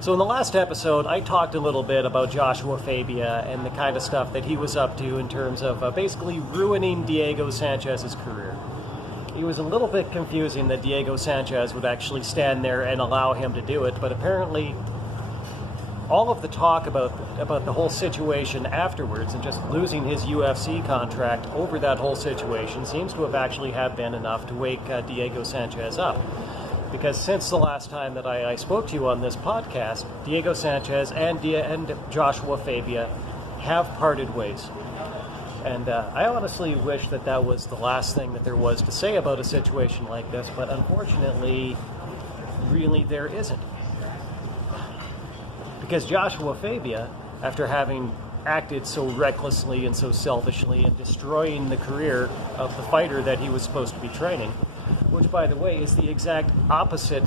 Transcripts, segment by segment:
So in the last episode, I talked a little bit about Joshua Fabia and the kind of stuff that he was up to in terms of basically ruining Diego Sanchez's career. It was a little bit confusing that Diego Sanchez would actually stand there and allow him to do it, but apparently all of the talk about the whole situation afterwards and just losing his UFC contract over that whole situation seems to have actually been enough to wake Diego Sanchez up. Because since the last time that I spoke to you on this podcast, Diego Sanchez and Joshua Fabia have parted ways. And I honestly wish that was the last thing that there was to say about a situation like this, but unfortunately, really there isn't. Because Joshua Fabia, after having acted so recklessly and so selfishly and destroying the career of the fighter that he was supposed to be training, which, by the way, is the exact opposite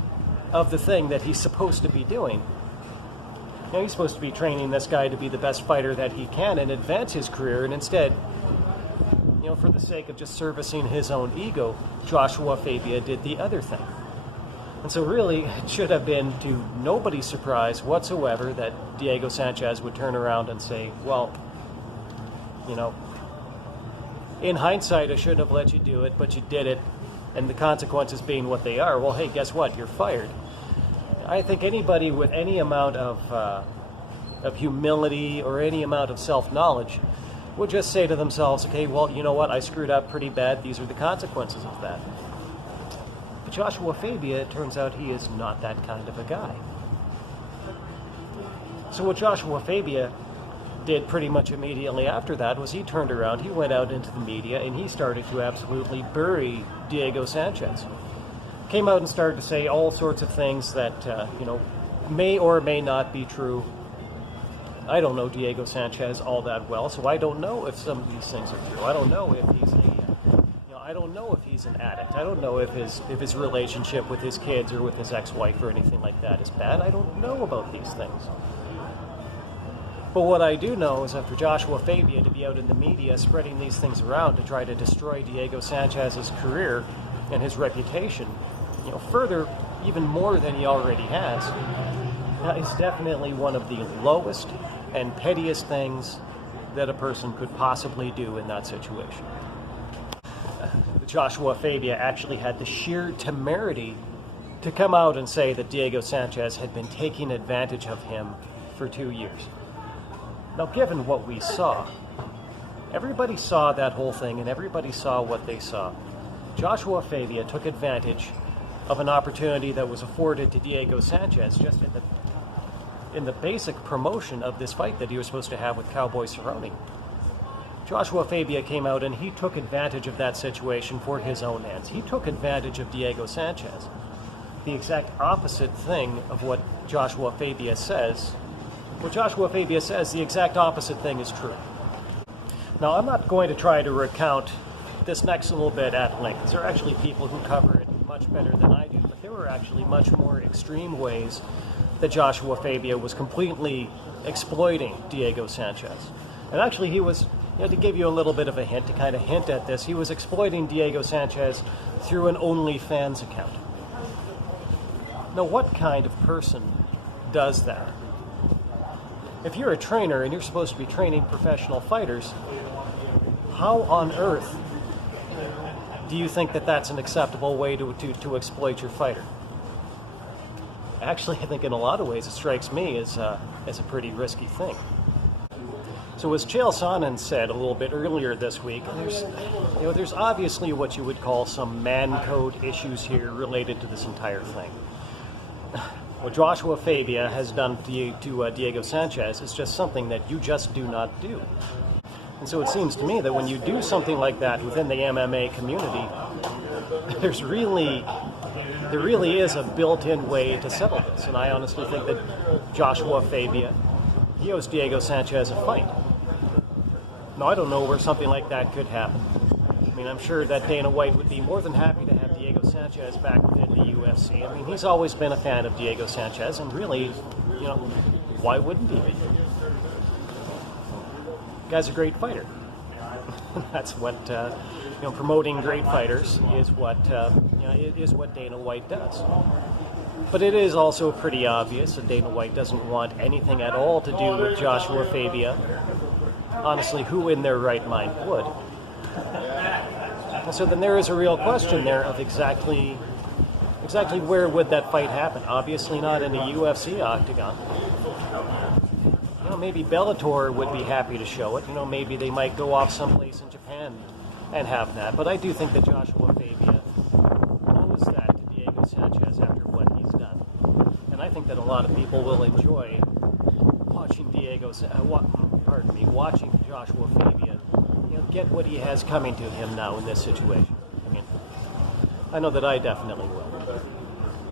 of the thing that he's supposed to be doing. Now, he's supposed to be training this guy to be the best fighter that he can and advance his career, and instead, for the sake of just servicing his own ego, Joshua Fabia did the other thing. And so really, it should have been to nobody's surprise whatsoever that Diego Sanchez would turn around and say, well, in hindsight, I shouldn't have let you do it, but you did it, and the consequences being what they are, well, hey, guess what? You're fired. I think anybody with any amount of humility or any amount of self-knowledge would just say to themselves, okay, well, you know what? I screwed up pretty bad. These are the consequences of that. But Joshua Fabia, it turns out he is not that kind of a guy. So what Joshua Fabia did pretty much immediately after that was he turned around, he went out into the media, and he started to absolutely bury Diego Sanchez. Came out and started to say all sorts of things that, may or may not be true. I don't know Diego Sanchez all that well, so I don't know if some of these things are true. I don't know if he's I don't know if he's an addict. I don't know if his relationship with his kids or with his ex-wife or anything like that is bad. I don't know about these things. But what I do know is that for Joshua Fabia to be out in the media spreading these things around to try to destroy Diego Sanchez's career and his reputation, further, even more than he already has, is definitely one of the lowest and pettiest things that a person could possibly do in that situation. Joshua Fabia actually had the sheer temerity to come out and say that Diego Sanchez had been taking advantage of him for 2 years. Now, given what we saw, everybody saw that whole thing and everybody saw what they saw. Joshua Fabia took advantage of an opportunity that was afforded to Diego Sanchez just in the basic promotion of this fight that he was supposed to have with Cowboy Cerrone. Joshua Fabia came out and he took advantage of that situation for his own ends. He took advantage of Diego Sanchez. The exact opposite thing of what Joshua Fabia says. What Joshua Fabia says, the exact opposite thing is true. Now, I'm not going to try to recount this next little bit at length. There are actually people who cover it much better than I do, but there were actually much more extreme ways that Joshua Fabia was completely exploiting Diego Sanchez. And actually he was, to give you a little bit of a hint, to kind of hint at this, he was exploiting Diego Sanchez through an OnlyFans account. Now, what kind of person does that? If you're a trainer and you're supposed to be training professional fighters, how on earth do you think that that's an acceptable way to exploit your fighter? Actually, I think in a lot of ways it strikes me as a pretty risky thing. So as Chael Sonnen said a little bit earlier this week, there's obviously what you would call some man code issues here related to this entire thing. What Joshua Fabia has done to Diego Sanchez is just something that you just do not do. And so it seems to me that when you do something like that within the MMA community, there really is a built-in way to settle this. And I honestly think that Joshua Fabia, he owes Diego Sanchez a fight. Now, I don't know where something like that could happen. I mean, I'm sure that Dana White would be more than happy to have Diego Sanchez back within the UFC. I mean, he's always been a fan of Diego Sanchez, and really, why wouldn't he be? The guy's a great fighter. That's what promoting great fighters is what Dana White does. But it is also pretty obvious that Dana White doesn't want anything at all to do with Joshua Fabia. Honestly, who in their right mind would? And so then there is a real question there of exactly where would that fight happen. Obviously not in a UFC octagon. Maybe Bellator would be happy to show it. Maybe they might go off someplace in Japan and have that. But I do think that Joshua Fabia owes that to Diego Sanchez after what he's done. And I think that a lot of people will enjoy watching watching Joshua Fabia, get what he has coming to him now in this situation. I know that I definitely will.